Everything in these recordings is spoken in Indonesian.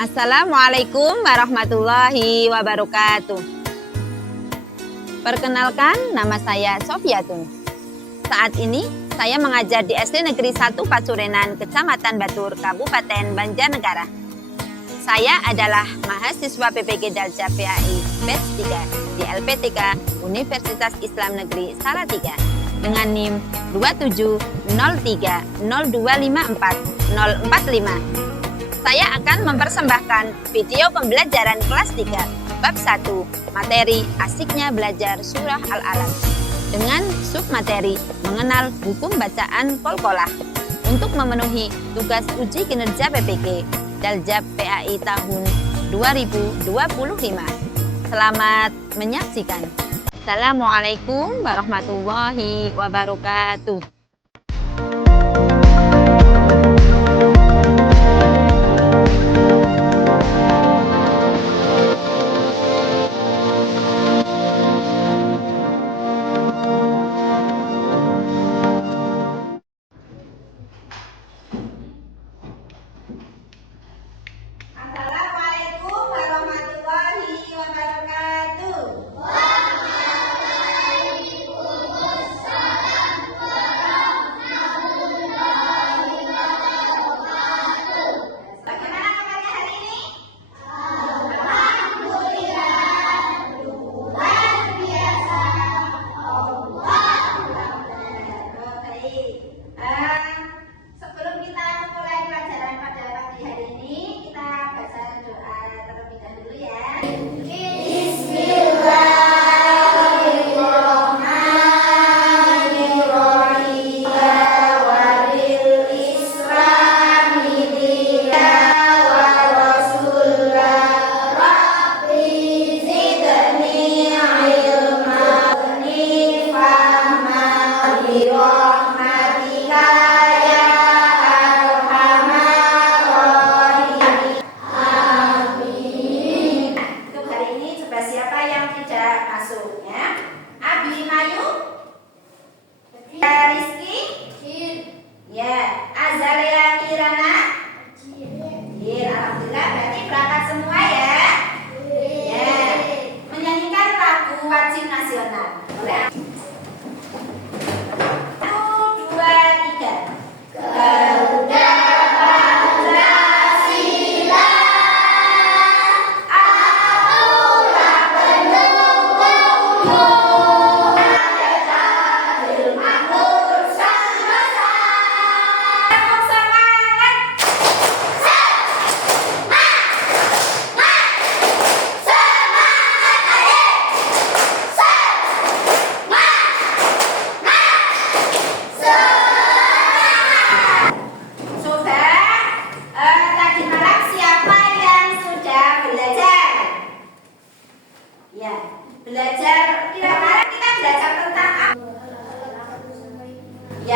Assalamualaikum warahmatullahi wabarakatuh. Perkenalkan, nama saya Sofiatun. Saat ini saya mengajar di SD Negeri 1 Pasurenan, Kecamatan Batur, Kabupaten Banjarnegara. Saya adalah mahasiswa PPG Daljab PAI Batch 3 di LPTK Universitas Islam Negeri Salatiga dengan NIM 27030254045. Saya akan mempersembahkan video pembelajaran kelas 3 bab 1 materi asiknya belajar surah Al-Alaq dengan submateri mengenal hukum bacaan qalqalah untuk memenuhi tugas uji kinerja PPG Daljab PAI tahun 2025. Selamat menyaksikan. Assalamualaikum warahmatullahi wabarakatuh.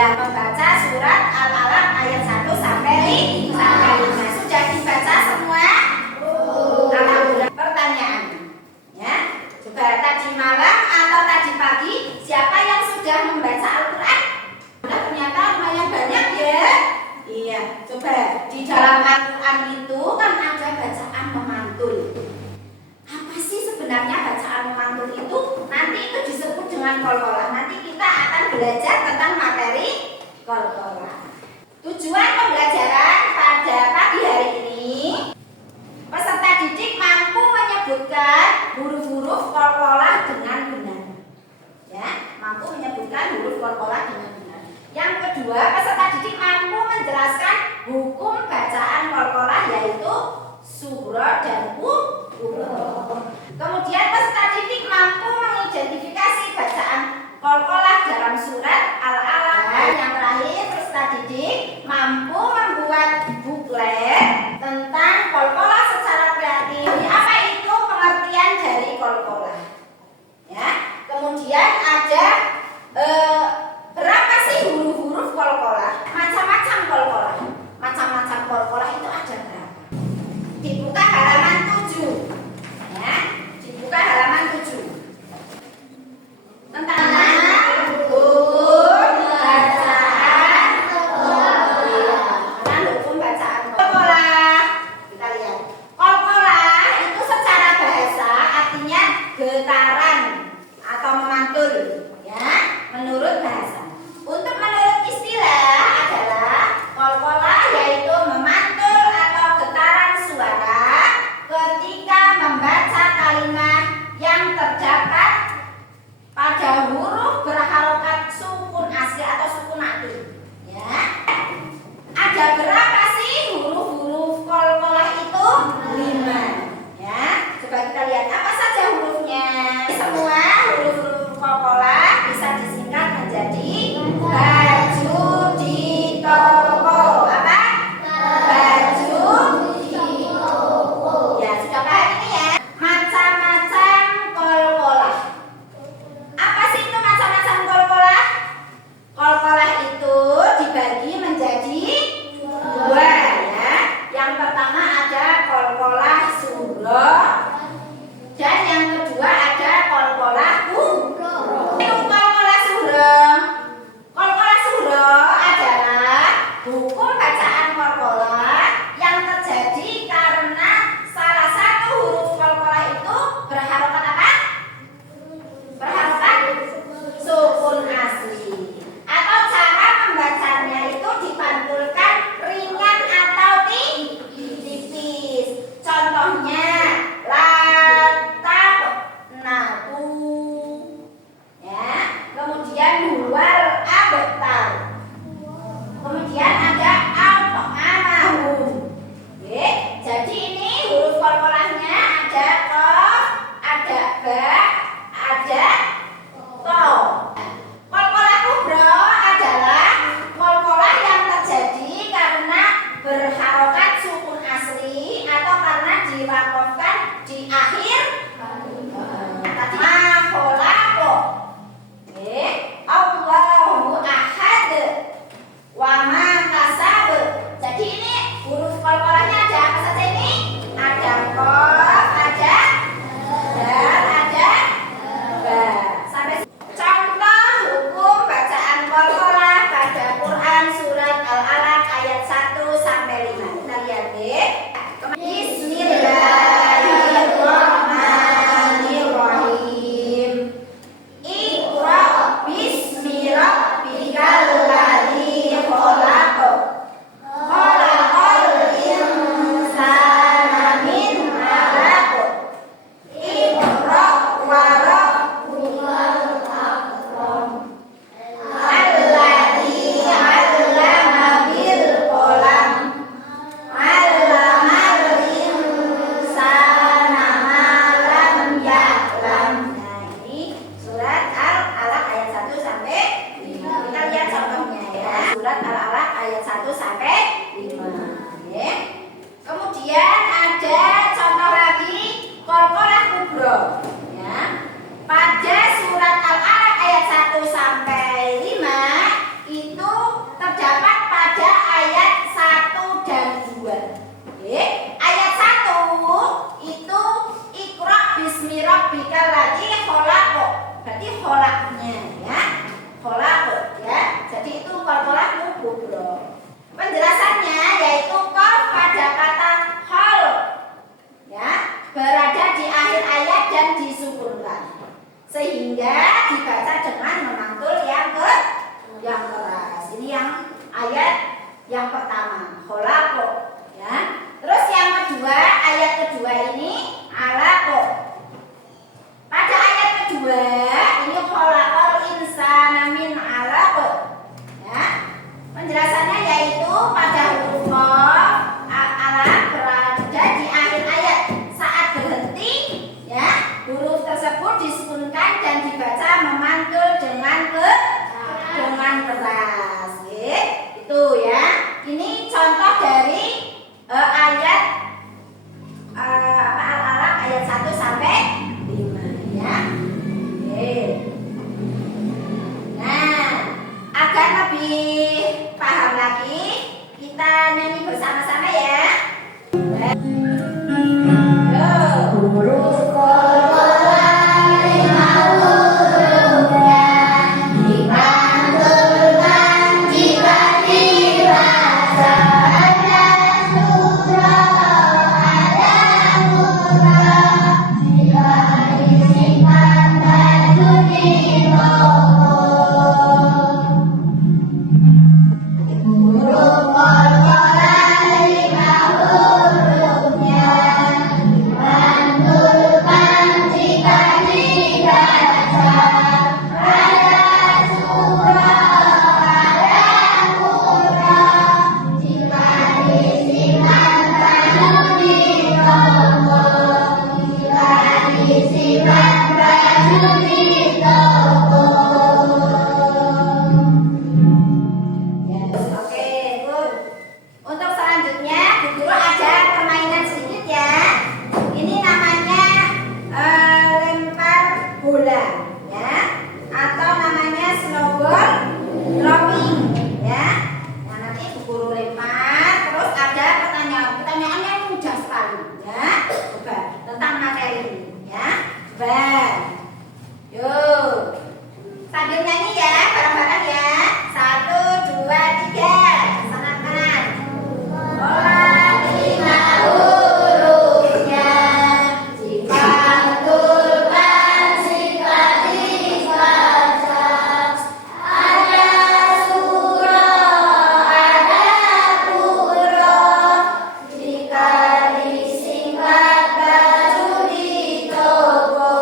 Membaca surat Al-Alaq ayat 1 sampai 5. Sudah dibaca semua? Alhamdulillah. Pertanyaan, ya, coba tadi malam atau tadi pagi siapa yang sudah membaca Al-Quran? Ternyata lumayan banyak ya. Iya, coba di dalam Al-Quran itu kan ada bacaan memantul. Apa sih sebenarnya bacaan memantul itu? Nanti itu disebut dengan qalqalah. Nanti kita akan belajar tentang materi qalqalah. Tujuan pembelajaran pada pagi hari ini, peserta didik mampu menyebutkan huruf-huruf qalqalah dengan benar. Ya, mampu menyebutkan huruf qalqalah dengan benar. Yang kedua, peserta didik mampu menjelaskan hukum bacaan qalqalah yaitu surah dan huruf. Kemudian peserta didik mampu mengidentifikasi bacaan qalqalah dalam surat Al-Alaq. Yang terakhir, peserta didik mampu membuat buklet tentang qalqalah secara kreatif. Apa itu pengertian dari qalqalah? Ya. Kemudian ada berapa sih huruf-huruf qalqalah? Macam-macam qalqalah. Macam-macam qalqalah itu ada berapa? Dibuka halaman 7. Ya, dibuka halaman 7. Tentang hukum bacaan Jadi ini huruf qalqalahnya ada qaf, ada ba, ada to. Qalqalah kubra adalah qalqalah yang terjadi karena berharokat sukun asli atau karena diwakafkan di akhir tadi makolako. Allahu ahad wa ma kasab. Jadi ini huruf qalqalahnya ada apa saja ini? Ada qaf, ada dal, ada ba. Sampai contoh hukum bacaan qalqalah pada Quran surat Al-Alaq ayat 1 sampai 5. Kita lihat deh. Bismillahirrahmanirrahim. Iqra bismi rabbikal ladzi khalaq. Khalaqal insana min 'alaq. Iqra wa rabbukal akram. Alladzi 'allama bil qalam. 'Allamal insana ma lam ya'lam. Nah, ini surat Al-Alaq ayat 1 sampai 5. Kita lihat contohnya ya. Surat Al-Alaq ayat 1 sampai 5. Ya. Kemudian ada contoh lagi qalqalah kubra. Ya. Pada surat Al-Alaq ayat 1 sampai 5 itu terdapat pada ayat 1 dan 2. Oke. Ayat 1 itu Iqra bismi rabbikal ladzi khalaq. Berarti khalaqnya ya. Khalaq ya. Jadi itu qalqalah kubra. Penjelasannya yaitu qaf pada kata khal ya, berada di akhir ayat dan disukunkan sehingga dibaca dengan memantul yang keras. Ini yang ayat yang pertama khalaq ya. Terus yang kedua, ayat kedua ini alaq. Pada ayat kedua ini khalaqal insana min 'alaq ya. Penjelasannya yaitu pada huruf qaf alaq berada di akhir ayat. Saat berhenti ya, huruf tersebut disukunkan dan dibaca memantul dengan keras. Oke, itu ya. Ini contoh dari ayat Al-Alaq ayat 1 sampai 5 ya. Oke. Nah, agar lebih paham lagi, kita nyanyi bersama-sama ya. Huruf qalqalah 5 hurufnya dipantulkan jika dibaca. Ada surah, ada murah, jika disingkat baju dipotong. Huruf qalqalah 5 hurufnya dipantulkan jika dibaca. Ada surah, ada murah, jika disingkat baju dipotong. Jika disingkat baju dipotong. Oke, good. Untuk selanjutnya, Bu Guru ada permainan sedikit ya. Ini namanya lempar bola ya, atau namanya snowball dropping ya. Nah, nanti Bu Guru lempar, terus ada pertanyaan. Pertanyaannya mudah sekali ya. Coba tentang materi ini ya. Coba. Yuk. Sambil nyanyi ya, bareng-bareng ya. 1, 2, 3. Sangat kanan. Qalqalah 5 hurufnya dipantulkan jika dibaca. Ada surah, ada qur'an, jika disingkat baju di toko.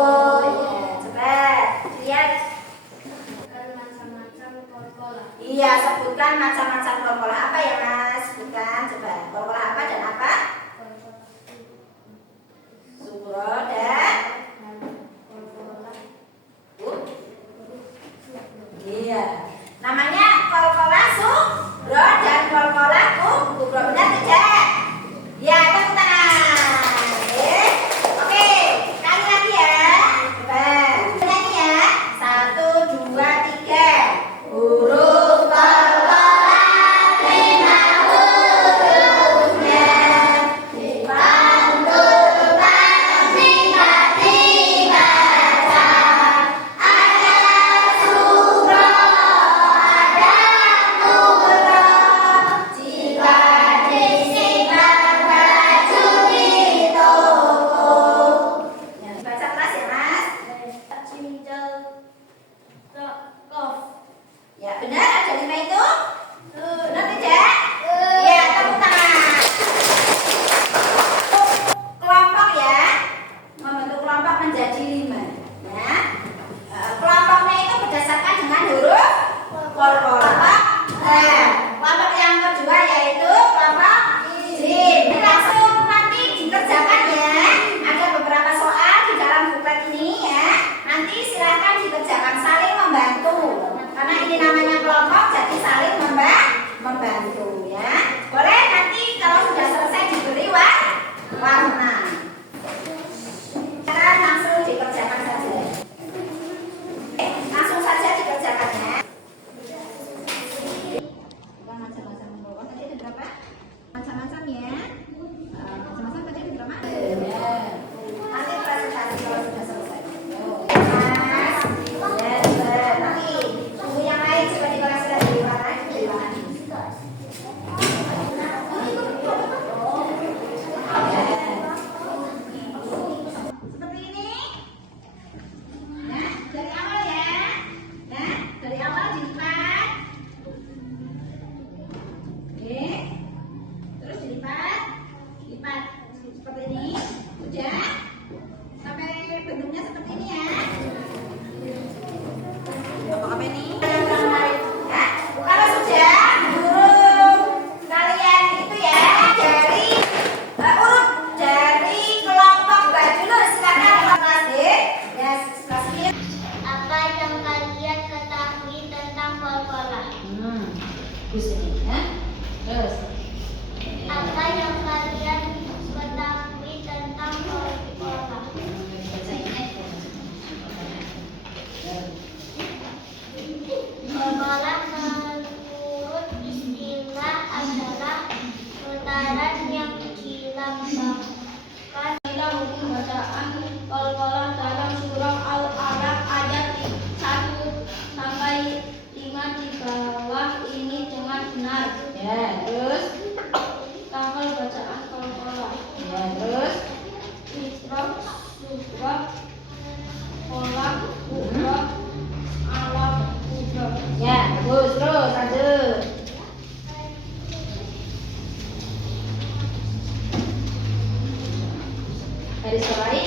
garis bawahi.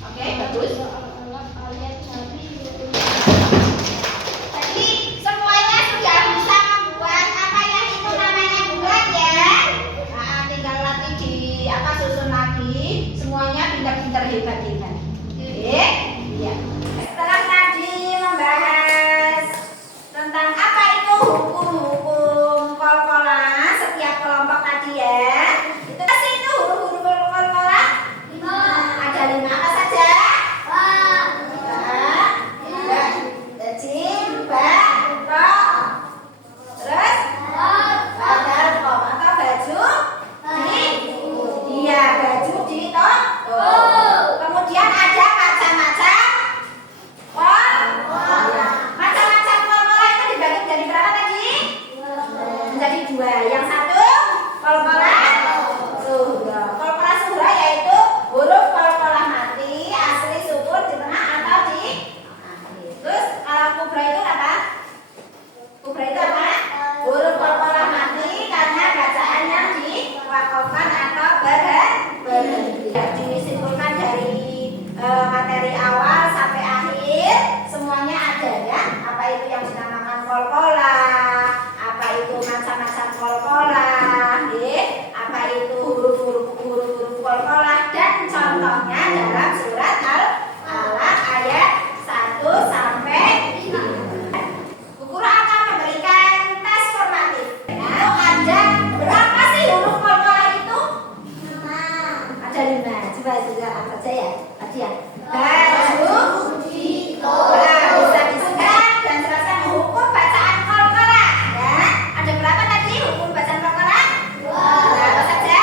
Oke, bagus. Jadi semuanya sudah bisa membuat apa yang itu namanya bulat ya. Nah, tinggal latih di susun lagi. Semuanya pintar-pintar hebat-hebat. Oke? Iya. Setelah tadi membahas tentang apa itu hukum-hukum kol-kolan setiap kelompok tadi ya. Itu sih itu huruf-huruf kol-kolan. Ada 5 apa saja? Yang satu kol-kolah suhra. Kol-kolah suhra yaitu huruf kol-kolah mati asli sukun di tengah atau di akhir. Terus kalau kubra itu apa? Kubra itu apa? Huruf kol-kolah mati karena bacaan yang diwakafkan atau berhenti. Disimpulkan dari materi awal sampai akhir semuanya ada ya. Apa itu yang dinamakan kol-kolah? Apa itu macam-macam kol-kolah, apa itu huruf-huruf kol-kolah, dan contohnya dalam surat Al-Alaq ayat 1 sampai 5. Bu Guru akan memberikan tes formatif. Nah, ada berapa sih huruf kol-kolah itu? 5. Ada 5. Coba juga apa saja ya? Tadi ya. Baju, bisa disebut dan terasa hukum bacaan kol-kolah. Ya, ada berapa tadi hukum bacaan kol-kolah? 2. Berapa saja?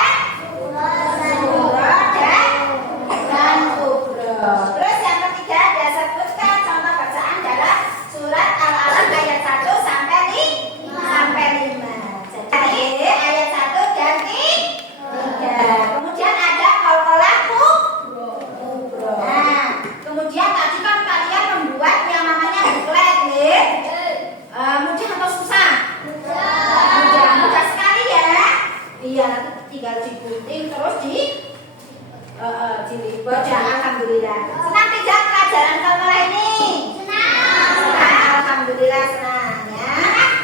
Suhra dan kubra. Terus yang ketiga dia sebutkan contoh bacaan dalam surat Al-Alaq ayat 1 sampai 5. Jadi ayat 1 dan 3. Kemudian ada kol-kolah kubra. Nah, kemudian tadi kan kalian membuat yang namanya buklet nih. Mudah atau susah? Mudah sekali ya. Iya, nanti tinggal digunting terus dibaca. Alhamdulillah. Senang tidak pelajaran kol-kolah ini? Senang. Alhamdulillah senang ya.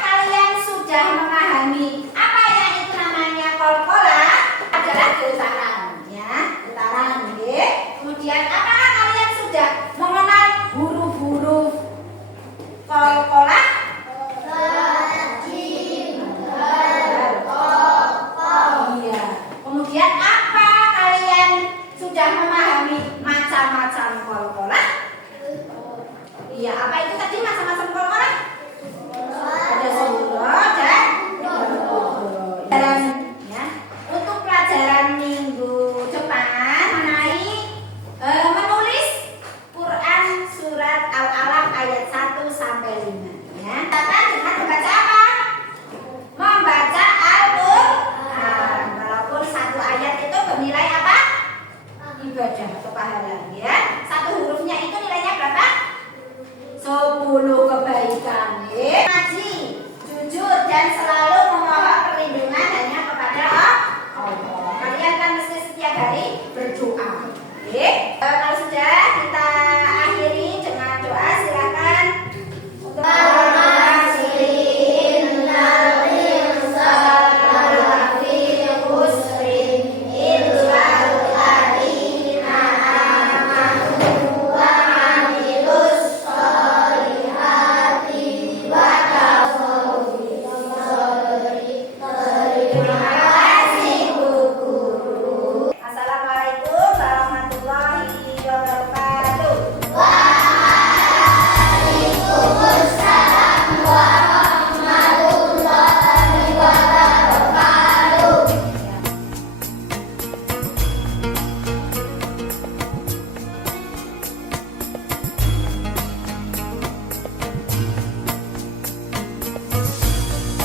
Kalian sudah memahami apa yang itu namanya kol-kolah adalah getaran ya, getaran nggih. Kemudian apakah kalian sudah mengenal huruf-huruf kol-kolah? Iya. Kemudian apa kalian sudah memahami macam-macam kol-kolah? Iya, apa itu tadi macam-macam kol-kolah? Ada suhra dan kubra. Ya. Untuk pelajaran minggu depan mengenai menulis Quran surat Al-Alaq ayat 1 sampai 5 ya. Katakan dengan membaca apa? Membaca Al-Qur'an. Walaupun satu ayat itu bernilai apa? Ibadah atau pahala ya. Satu hurufnya itu nilainya berapa? 10 kebaikan ya. Ngaji, jujur dan selalu memohon perlindungan hanya kepada Allah. Kalian kan mesti setiap hari berdoa. Ya.